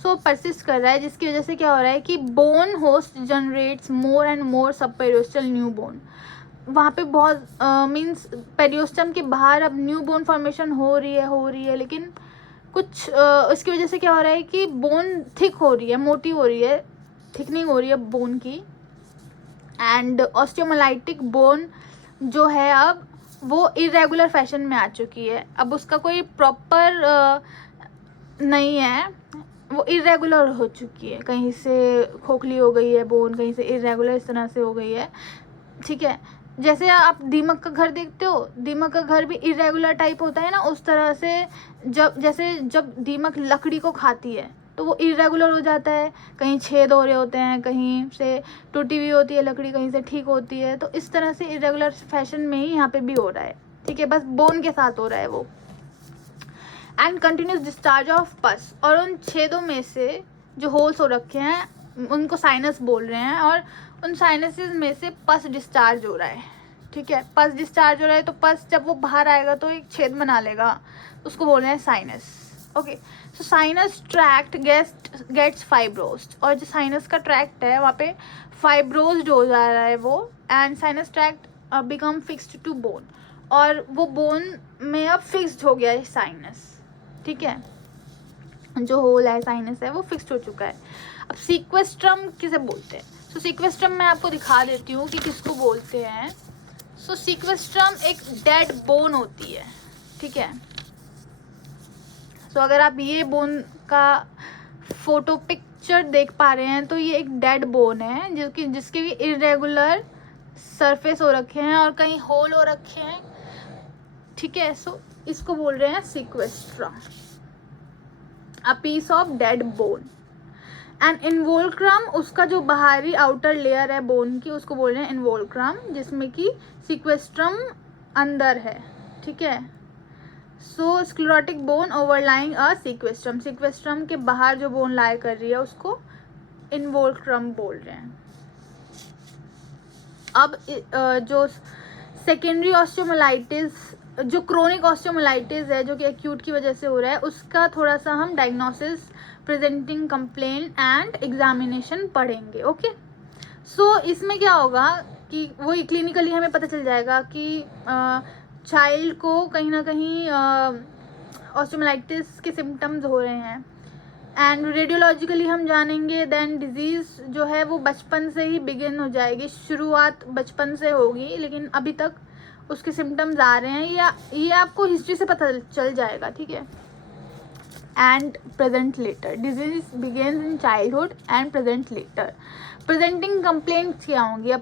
सो परसिस्ट कर रहा है, जिसकी वजह से क्या हो रहा है कि bone host generates more and more सब पेरियोस्टल न्यू बोन, वहाँ पे बहुत मीन्स पेरियोस्टम के बाहर अब न्यू बोन फॉर्मेशन हो रही है, लेकिन कुछ इसकी वजह से क्या हो रहा है कि बोन थिक हो रही है, मोटी हो रही है, थिकनिंग हो रही है बोन की। एंड ऑस्टियोमाइलाइटिक बोन जो है अब वो इरेगुलर फैशन में आ चुकी है। अब उसका कोई प्रॉपर नहीं है, वो इरेगुलर हो चुकी है, कहीं से खोखली हो गई है बोन, कहीं से इरेगुलर इस तरह से हो गई है, ठीक है। जैसे आप दीमक का घर देखते हो, दीमक का घर भी इरेगुलर टाइप होता है ना, उस तरह से जब दीमक लकड़ी को खाती है तो वो इरेगुलर हो जाता है, कहीं छेद हो रहे होते हैं, कहीं से टूटी हुई होती है लकड़ी, कहीं से ठीक होती है। तो इस तरह से इरेगुलर फैशन में ही यहाँ पे भी हो रहा है, ठीक है, बस बोन के साथ हो रहा है वो। एंड कंटिन्यूस डिस्चार्ज ऑफ पस, और उन छेदों में से जो होल्स हो रखे हैं उनको साइनस बोल रहे हैं, और उन साइनसेस में से पस डिस्चार्ज हो रहा है, ठीक है। पस डिस्चार्ज हो रहा है तो पस जब वो बाहर आएगा तो एक छेद बना लेगा, उसको बोल रहे हैं साइनस। ओके, सो साइनस ट्रैक्ट गेट्स फाइब्रोस्ड, और जो साइनस का ट्रैक्ट है वहाँ पे फाइब्रोस्ड हो जा रहा है वो, and sinus tract become fixed to bone, और वो बोन में अब फिक्स्ड हो गया है साइनस, ठीक है, जो होल है साइनस है वो फिक्स्ड हो चुका है। अब सीक्वेस्ट्रम किसे बोलते हैं? सो सीक्वेस्ट्रम मैं आपको दिखा देती हूँ कि किसको बोलते हैं। सो सीक्वेस्ट्रम एक डेड बोन होती है, ठीक है। सो अगर आप ये बोन का फोटो पिक्चर देख पा रहे हैं तो ये एक डेड बोन है जिसके भी इरेगुलर सरफेस हो रखे हैं और कहीं होल हो रखे हैं, ठीक है। सो इसको बोल रहे हैं sequestrum, a piece of dead bone. And involucrum, उसका जो बाहरी आउटर लेयर है बोन की, उसको बोल रहे हैं इन्वोल्क्रम, जिसमें कि सीक्वेस्ट्रम अंदर है, ठीक है। सो स्क्लेरोटिक बोन ओवरलाइंग अ सीक्वेस्ट्रम, सीक्वेस्ट्रम के बाहर जो बोन लाई कर रही है उसको इन्वोल्क्रम बोल रहे हैं। अब जो सेकेंडरी ऑस्टियोमाइलाइटिस, जो क्रोनिक ऑस्टियोमाइलाइटिस है जो कि एक्यूट की वजह से हो रहा है, उसका थोड़ा सा हम diagnosis, presenting complaint and examination पढ़ेंगे। ओके, सो इसमें क्या होगा कि वही क्लिनिकली हमें पता चल जाएगा कि चाइल्ड को कहीं ना कहीं ऑस्टियोमाइलाइटिस के सिम्टम्स हो रहे हैं, एंड रेडियोलॉजिकली हम जानेंगे। देन डिजीज़ जो है वो बचपन से ही बिगिन हो जाएगी, शुरुआत बचपन से होगी, लेकिन अभी तक उसके सिम्टम्स आ रहे हैं, या ये आपको हिस्ट्री से पता चल जाएगा, ठीक है। And present later, disease begins in childhood and present later. Presenting complaints क्या होंगी अब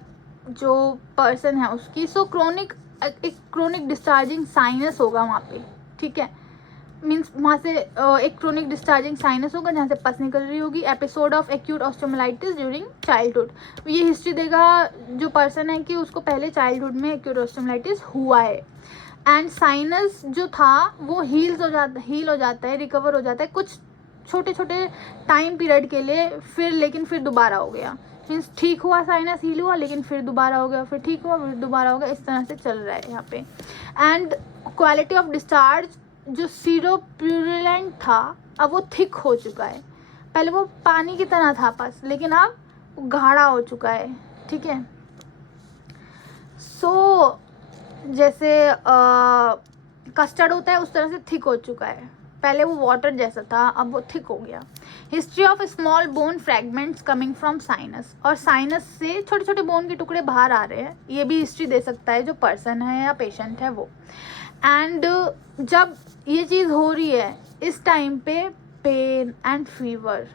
जो पर्सन है उसकी? सो क्रोनिक, एक क्रोनिक डिस्चार्जिंग साइनस होगा वहाँ पे, ठीक है, मीन्स वहाँ से एक क्रोनिक डिस्चार्जिंग साइनस होगा जहाँ से पस निकल रही होगी। Episode of acute osteomyelitis during childhood, ये हिस्ट्री देगा जो पर्सन है कि उसको पहले चाइल्डहुड में एक्यूट ऑस्टियोमाइलाइटिस हुआ है। एंड साइनस जो था वो हील हो जाता है, रिकवर हो जाता है कुछ छोटे छोटे टाइम पीरियड के लिए, लेकिन फिर दोबारा हो गया, मीन्स ठीक हुआ, साइनस हील हुआ, लेकिन फिर दोबारा हो गया, फिर ठीक हुआ, फिर दोबारा हो गया, इस तरह से चल रहा है यहाँ पे। एंड क्वालिटी ऑफ डिस्चार्ज, जो सीरोप्यूरिलेंट था अब वो थिक हो चुका है, पहले वो पानी की तरह था बस, लेकिन अब गाढ़ा हो चुका है, ठीक है। सो जैसे कस्टर्ड होता है उस तरह से थिक हो चुका है, पहले वो वाटर जैसा था अब वो थिक हो गया। History of small bone fragments coming from sinus, और साइनस से छोटे छोटे बोन के टुकड़े बाहर आ रहे हैं, ये भी हिस्ट्री दे सकता है जो पर्सन है या पेशेंट है वो। एंड जब ये चीज़ हो रही है इस टाइम पे पेन एंड फीवर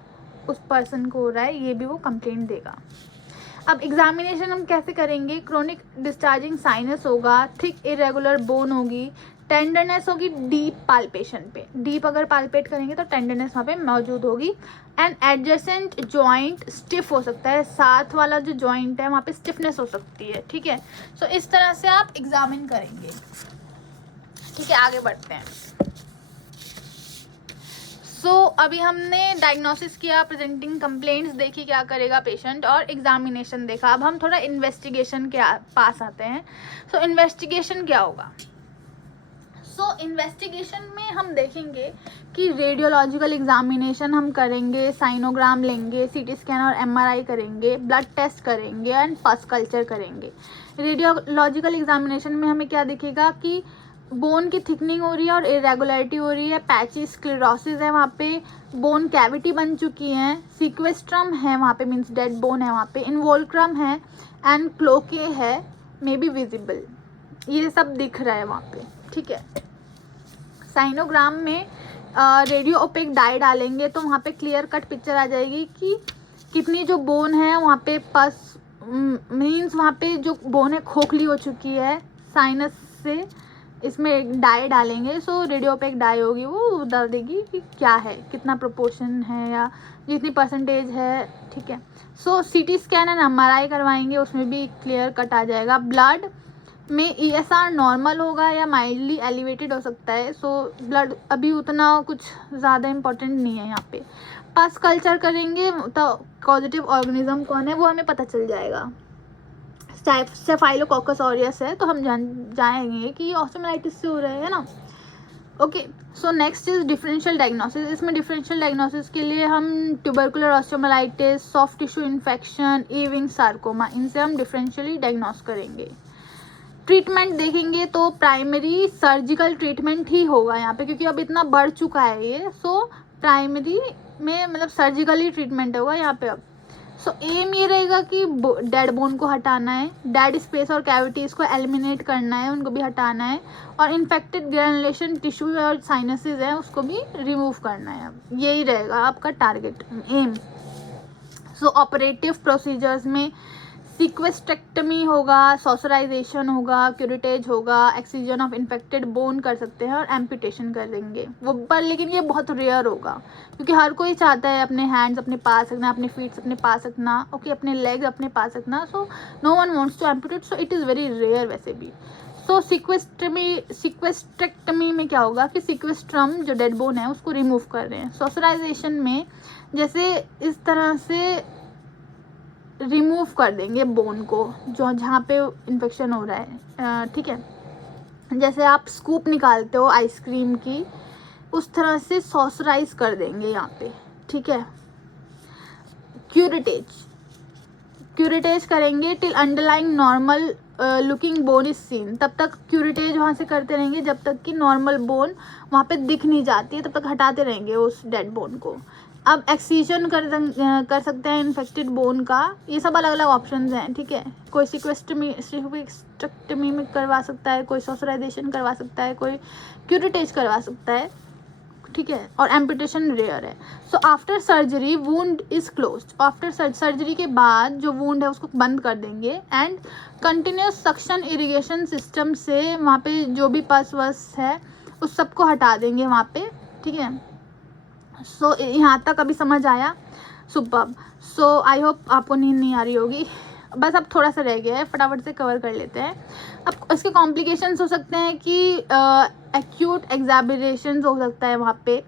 उस पर्सन को हो रहा है, ये भी वो कंप्लेंट देगा। अब एग्जामिनेशन हम कैसे करेंगे? क्रोनिक डिस्चार्जिंग साइनस होगा, थिक इरेगुलर बोन होगी, टेंडरनेस होगी डीप पाल्पेशन पे, डीप अगर पाल्पेट करेंगे तो टेंडरनेस वहाँ पे मौजूद होगी। एंड एडजेसेंट जॉइंट स्टिफ हो सकता है, साथ वाला जो जॉइंट है वहाँ पे स्टिफनेस हो सकती है, ठीक है। सो इस तरह से आप एग्जामिन करेंगे, ठीक है। आगे बढ़ते हैं। सो अभी हमने डायग्नोसिस किया, प्रेजेंटिंग कंप्लेंट्स देखी क्या करेगा पेशेंट, और एग्जामिनेशन देखा। अब हम थोड़ा इन्वेस्टिगेशन के पास आते हैं। सो इन्वेस्टिगेशन क्या होगा? सो इन्वेस्टिगेशन में हम देखेंगे कि रेडियोलॉजिकल एग्जामिनेशन हम करेंगे, साइनोग्राम लेंगे, सीटी स्कैन और एमआरआई करेंगे, ब्लड टेस्ट करेंगे एंड पस कल्चर करेंगे। रेडियोलॉजिकल एग्जामिनेशन में हमें क्या दिखेगा कि बोन की थिकनिंग हो रही है और इरेगुलरिटी हो रही है, पैची स्क्लेरोसिस है वहाँ पे, बोन कैविटी बन चुकी है, सीक्वेस्ट्रम है वहाँ पे, मीन्स डेड बोन है वहाँ पे, इन्वोल्क्रम है एंड क्लोके है, मे बी विजिबल, ये सब दिख रहा है वहाँ पे, ठीक है। साइनोग्राम में रेडियो ओपेक डाई डालेंगे तो वहाँ पे क्लियर कट पिक्चर आ जाएगी कि कितनी जो बोन है वहाँ पे पस मीन्स वहाँ पे जो बोन है खोखली हो चुकी है साइनस से, इसमें एक डाई डालेंगे। सो रेडियो ओपेक डाई होगी, वो बता देगी कि क्या है, कितना प्रोपोर्शन है या जितनी परसेंटेज है, ठीक है। सो सीटी स्कैन एंड एमआरआई करवाएंगे, उसमें भी क्लियर कट आ जाएगा। ब्लड में ESR नॉर्मल होगा या माइल्डली एलिवेटेड हो सकता है। सो ब्लड अभी उतना कुछ ज़्यादा इम्पोर्टेंट नहीं है यहाँ पे। पस कल्चर करेंगे तो पॉजिटिव ऑर्गेनिज्म कौन है वो हमें पता चल जाएगा। स्टेफाइलोकोकस ऑरियस है तो हम जाएंगे कि ये ऑस्टियोमाइलिटिस से हो रहा है ना। Okay, so next is differential diagnosis. इसमें डिफरेंशियल डायग्नोसिस के लिए हम tubercular osteomyelitis, soft tissue infection, ईविंग sarcoma, इनसे हम डिफरेंशियली डायग्नोस करेंगे। ट्रीटमेंट देखेंगे तो प्राइमरी सर्जिकल ट्रीटमेंट ही होगा यहाँ पे, क्योंकि अब इतना बढ़ चुका है ये। सो प्राइमरी में मतलब सर्जिकली ट्रीटमेंट होगा यहाँ पे अब। सो एम ये रहेगा कि डेड बोन को हटाना है, डेड स्पेस और कैविटीज़ को एलिमिनेट करना है, उनको भी हटाना है, और इन्फेक्टेड ग्रेनुलेशन टिश्यू और साइनसेस है उसको भी रिमूव करना है। अब यही रहेगा आपका टारगेट एम। सो ऑपरेटिव प्रोसीजर्स में सीक्वेस्ट्रेक्टमी होगा, सॉसराइजेशन होगा, क्यूरेटेज होगा, एक्सीजन ऑफ इन्फेक्टेड बोन कर सकते हैं और एम्पुटेशन कर देंगे वो, पर लेकिन ये बहुत रेयर होगा क्योंकि हर कोई चाहता है अपने हैंड्स अपने पास रखना, अपने फीट्स अपने पास रखना, ओके, अपने लेग्स अपने पास रखना। So no one wants to amputate, so it is very rare वैसे भी। सो सीक्वेस्ट्रेक्टमी में क्या होगा कि सीक्वेस्ट्रम जो डेड बोन है उसको रिमूव कर रहे हैं। सॉसराइजेशन में जैसे इस तरह से रिमूव कर देंगे बोन को जो जहाँ पे इन्फेक्शन हो रहा है, ठीक है। जैसे आप स्कूप निकालते हो आइसक्रीम की, उस तरह से सॉसराइज कर देंगे यहाँ पे, ठीक है। क्यूरेटेज करेंगे till underlying normal looking bone is seen. तब तक क्यूरेटेज वहाँ से करते रहेंगे जब तक कि नॉर्मल बोन वहाँ पे दिख नहीं जाती है, तब तक हटाते रहेंगे उस डेड बोन को। अब एक्सीजन कर सकते हैं इन्फेक्टेड बोन का। ये सब अलग अलग ऑप्शंस हैं, ठीक है। कोई सीक्वेस्ट्रेक्टमी में करवा सकता है, कोई सॉसराइजेशन करवा सकता है, कोई क्यूरेटेज करवा सकता है, ठीक है। और एम्पुटेशन रेयर है। So after surgery wound is closed. After surgery के बाद जो वुंड है उसको बंद कर देंगे and continuous suction irrigation system से वहाँ पे जो भी पस वस है उस सबको हटा देंगे वहाँ पे, ठीक है। सो यहाँ तक अभी समझ आया? सुपर्ब। सो आई होप आपको नींद नहीं आ रही होगी, बस अब थोड़ा सा रह गया है, फटाफट से कवर कर लेते हैं। अब इसके कॉम्प्लिकेशंस हो सकते हैं कि एक्यूट एग्जैबरेशंस हो सकता है वहाँ पे,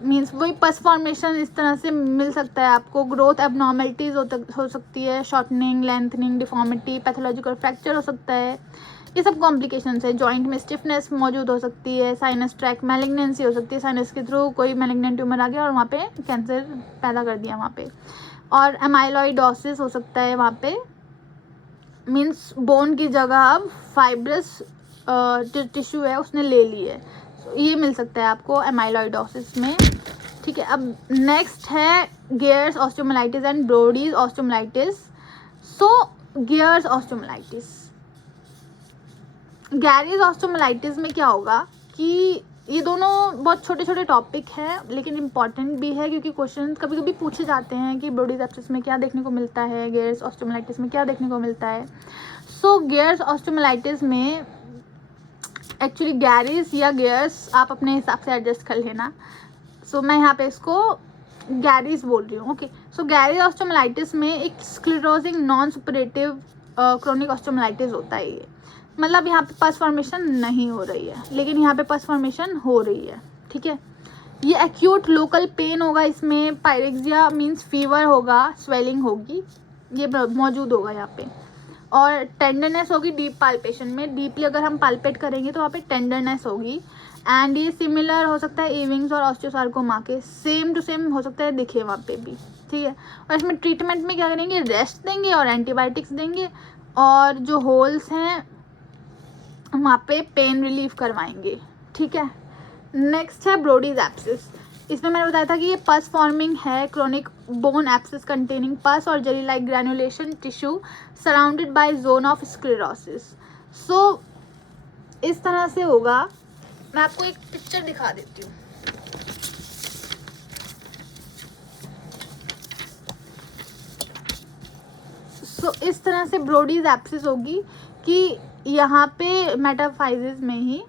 मीन्स वही पस फॉर्मेशन इस तरह से मिल सकता है आपको, ग्रोथ एबनॉर्मलिटीज़ हो सकती है, shortening, lengthening, deformity, pathological fracture हो सकता है, ये सब कॉम्प्लिकेशंस है। जॉइंट में स्टिफनेस मौजूद हो सकती है, साइनस ट्रैक मैलिग्नेंसी हो सकती है, साइनस के थ्रू कोई मैलिग्नेंट ट्यूमर आ गया और वहाँ पे कैंसर पैदा कर दिया वहाँ पे, और एमाइलॉइडोसिस हो सकता है वहाँ पे, मीन्स बोन की जगह अब फाइब्रस टिश्यू है उसने ले ली है, ये मिल सकता है आपको एमाइलॉइडोसिस में, ठीक है। अब नेक्स्ट है Garre's osteomyelitis and Brodie's osteomyelitis. So Garre's osteomyelitis, Garre's osteomyelitis में क्या होगा कि ये दोनों बहुत छोटे छोटे टॉपिक हैं लेकिन इम्पॉर्टेंट भी है, क्योंकि क्वेश्चन कभी कभी पूछे जाते हैं कि ब्रोडीज एब्सेस में क्या देखने को मिलता है, गियर्स ऑस्टियोमाइलिटिस में क्या देखने को मिलता है। सो गियर्स ऑस्टियोमाइलिटिस में एक्चुअली गैरीज या गियर्स आप अपने हिसाब से एडजस्ट कर लेना। सो मैं यहाँ पे इसको गैरीज बोल रही हूँ, ओके। सो गैरीज ऑस्टियोमाइलिटिस में एक sclerosing non superlative chronic osteomyelitis होता है ये, मतलब यहाँ पे पस फॉर्मेशन नहीं हो रही है लेकिन यहाँ पे पस फॉर्मेशन हो रही है, ठीक है। ये एक्यूट लोकल पेन होगा, इसमें पायरेक्सिया मींस फीवर होगा, स्वेलिंग होगी, ये मौजूद होगा यहाँ पे, और टेंडरनेस होगी डीप पाल्पेशन में, डीपली अगर हम पाल्पेट करेंगे तो वहाँ पे टेंडरनेस होगी। एंड ये सिमिलर हो सकता है ईविंग्स और ऑस्टियोसार्कोमा के, सेम टू सेम हो सकता है दिखे वहाँ पे भी, ठीक है। और इसमें ट्रीटमेंट में क्या करेंगे, रेस्ट देंगे और एंटीबायोटिक्स देंगे, और जो होल्स हैं वहाँ पे पेन रिलीफ करवाएंगे, ठीक है। नेक्स्ट है ब्रोडीज एब्सेस। इसमें मैंने बताया था कि ये पस फॉर्मिंग है, chronic bone abscess containing pus और jelly like granulation tissue surrounded by zone of sclerosis. So इस तरह से होगा। मैं आपको एक पिक्चर दिखा देती हूँ। सो इस तरह से ब्रोडीज एब्सिस होगी कि यहाँ पे मेटाफाइजिस में ही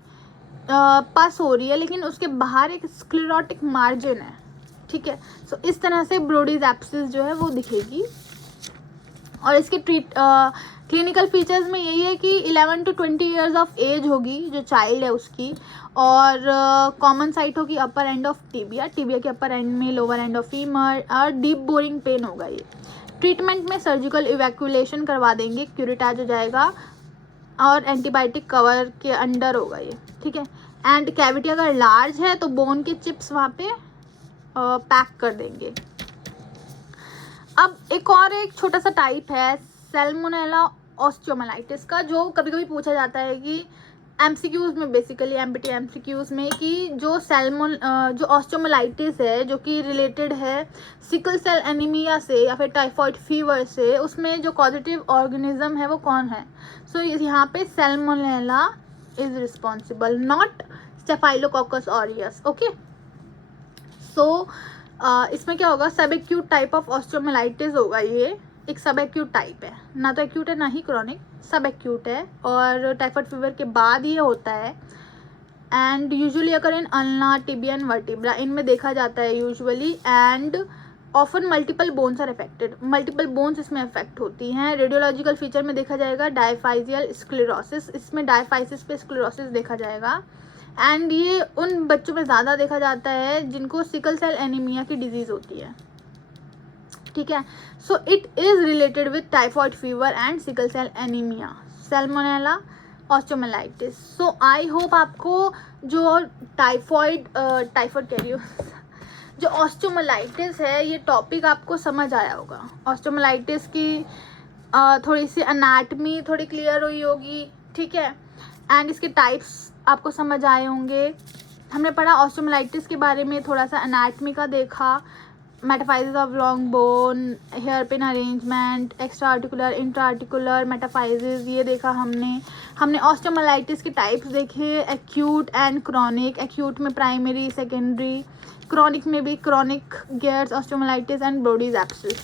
पास हो रही है, लेकिन उसके बाहर एक स्क्लेरोटिक मार्जिन है, ठीक है। सो इस तरह से ब्रोडीज एब्सिस जो है वो दिखेगी। और इसके क्लिनिकल फीचर्स में यही है कि 11 to 20 ईयर्स ऑफ एज होगी जो चाइल्ड है उसकी, और कॉमन साइट होगी अपर एंड ऑफ टिबिया के अपर एंड में, लोअर एंड ऑफ फीमर, और डीप बोरिंग पेन होगा ये। ट्रीटमेंट में सर्जिकल इवैक्यूलेशन करवा देंगे, क्यूरेटाज हो जाएगा, और एंटीबायोटिक कवर के अंडर होगा ये, ठीक है। एंड कैविटी अगर लार्ज है तो बोन के चिप्स वहाँ पे पैक कर देंगे। अब एक छोटा सा टाइप है सैल्मोनेला ऑस्टियोमाइलिटिस का, जो कभी कभी पूछा जाता है कि एमसीक्यूज में, बेसिकली एमपीटी एमसीक्यूज में, कि जो ऑस्टियोमाइलिटिस है जो कि रिलेटेड है सिकल सेल एनीमिया से या फिर टाइफॉइड फीवर से, उसमें जो कॉजेटिव ऑर्गेनिज्म है वो कौन है। सो यहाँ पे Salmonella is responsible, not Staphylococcus aureus. Okay, so इसमें क्या होगा, सब एक्यूट टाइप ऑफ ऑस्टियोमाइलिटिस होगा। ये एक सब एक्यूट टाइप है, ना तो एक्यूट है ना ही क्रॉनिक, सब एक्यूट है, और टाइफाइड फीवर के बाद ये होता है। एंड यूजुअली अगर in ulna, tibia and vertebra, इनमें देखा जाता है usually. And often multiple bones are affected, multiple bones इसमें अफेक्ट होती हैं। रेडियोलॉजिकल फीचर में देखा जाएगा डायफाइजियल स्क्लेरोसिस, इसमें डायफाइसिस पे स्क्लेरोसिस देखा जाएगा। एंड ये उन बच्चों में ज़्यादा देखा जाता है जिनको सिकल सेल एनीमिया की डिजीज़ होती है, ठीक है। So it is related with typhoid fever and sickle cell anaemia, salmonella osteomyelitis. So I hope आपको जो टाइफॉइड कह रही हूँ जो ऑस्टियोमाइलिटिस है, ये टॉपिक आपको समझ आया होगा। ऑस्टियोमाइलिटिस की थोड़ी सी अनाटमी थोड़ी क्लियर हुई होगी, ठीक है। एंड इसके टाइप्स आपको समझ आए होंगे। हमने पढ़ा ऑस्टियोमाइलिटिस के बारे में, थोड़ा सा अनाटमी का देखा, metaphysis of long bone, hair pin arrangement, extra articular, intra articular metaphysis, ये देखा हमने ऑस्टियोमाइलिटिस के टाइप्स देखे, एक्यूट एंड क्रॉनिक। एक्यूट में प्राइमरी, सेकेंडरी, क्रॉनिक में भी chronic Garre's osteomyelitis and Brodie's abscess,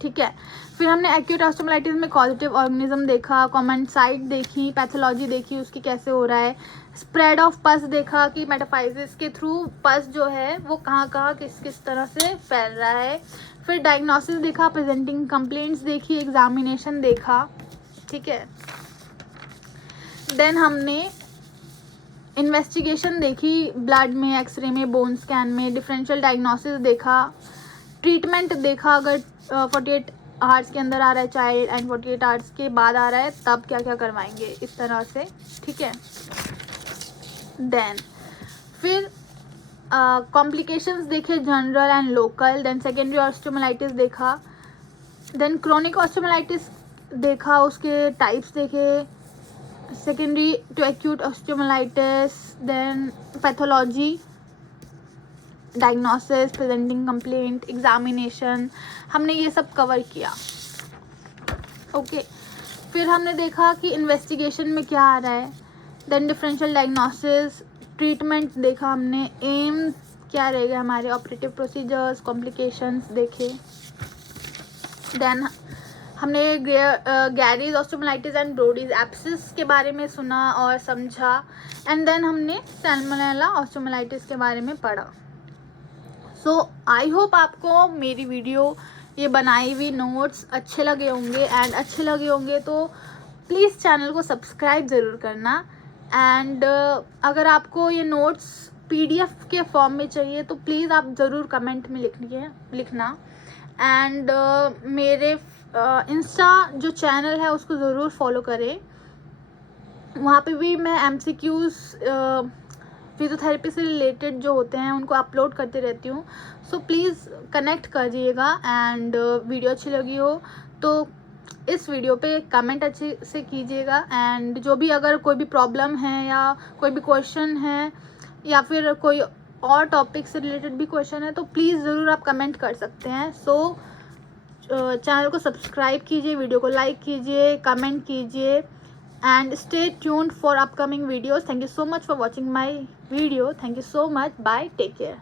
ठीक है। फिर हमने एक्यूट ऑस्टियोमाइलिटिस में कॉजेटिव ऑर्गेनिज्म देखा, कॉमन साइट देखी, पैथोलॉजी देखी उसकी कैसे हो रहा है, स्प्रेड ऑफ पस देखा कि मेटाफाइजिस के थ्रू पस जो है वो कहाँ किस तरह से फैल रहा है। फिर डायग्नोसिस देखा, प्रेजेंटिंग कंप्लेंट्स देखी, एग्जामिनेशन देखा, ठीक है। देन हमने इन्वेस्टिगेशन देखी, ब्लड में, एक्सरे में, बोन स्कैन में, डिफरेंशियल डायग्नोसिस देखा, ट्रीटमेंट देखा, अगर 48 आवर्स के अंदर आ रहा है चाइल्ड एंड 48 आवर्स के बाद आ रहा है तब क्या क्या करवाएंगे, इस तरह से, ठीक है। देन फिर कॉम्प्लिकेशंस देखे, general and local. Then secondary osteomyelitis देखा, देन क्रोनिक ऑस्टियोमाइलिटिस देखा, उसके टाइप्स देखे, secondary to acute osteomyelitis, then pathology, diagnosis, presenting complaint, examination, हमने ये सब कवर किया, ओके। फिर हमने देखा कि इन्वेस्टिगेशन में क्या आ रहा है, देन डिफरेंशियल डायग्नोसिस, ट्रीटमेंट देखा हमने, एम क्या रहेगा हमारे, ऑपरेटिव प्रोसीजर्स, कॉम्प्लिकेशंस देखे। देन हमने Gary's osteomyelitis and Brodie's abscess के बारे में सुना और समझा। एंड देन हमने सैल्मोनेला ऑस्टियोमाइलिटिस के बारे में पढ़ा। सो आई होप आपको मेरी वीडियो, ये बनाई हुई नोट्स अच्छे लगे होंगे। एंड अच्छे लगे होंगे तो प्लीज़ चैनल को सब्सक्राइब ज़रूर करना। एंड अगर आपको ये नोट्स PDF के फॉर्म में चाहिए तो प्लीज़ आप ज़रूर कमेंट में लिखना। एंड मेरे इंस्टा जो चैनल है उसको ज़रूर फॉलो करें, वहाँ पे भी मैं MCQs फिजियोथेरेपी से रिलेटेड जो होते हैं उनको अपलोड करते रहती हूँ। सो प्लीज़ कनेक्ट करिएगा। एंड वीडियो अच्छी लगी हो तो इस वीडियो पे कमेंट अच्छे से कीजिएगा। एंड जो भी अगर कोई भी प्रॉब्लम है या कोई भी क्वेश्चन है या फिर कोई और टॉपिक से रिलेटेड भी क्वेश्चन है तो प्लीज़ ज़रूर आप कमेंट कर सकते हैं। सो चैनल को सब्सक्राइब कीजिए, वीडियो को लाइक कीजिए, कमेंट कीजिए and stay tuned for upcoming videos. Thank you so much for watching my video. Thank you so much. Bye, take care.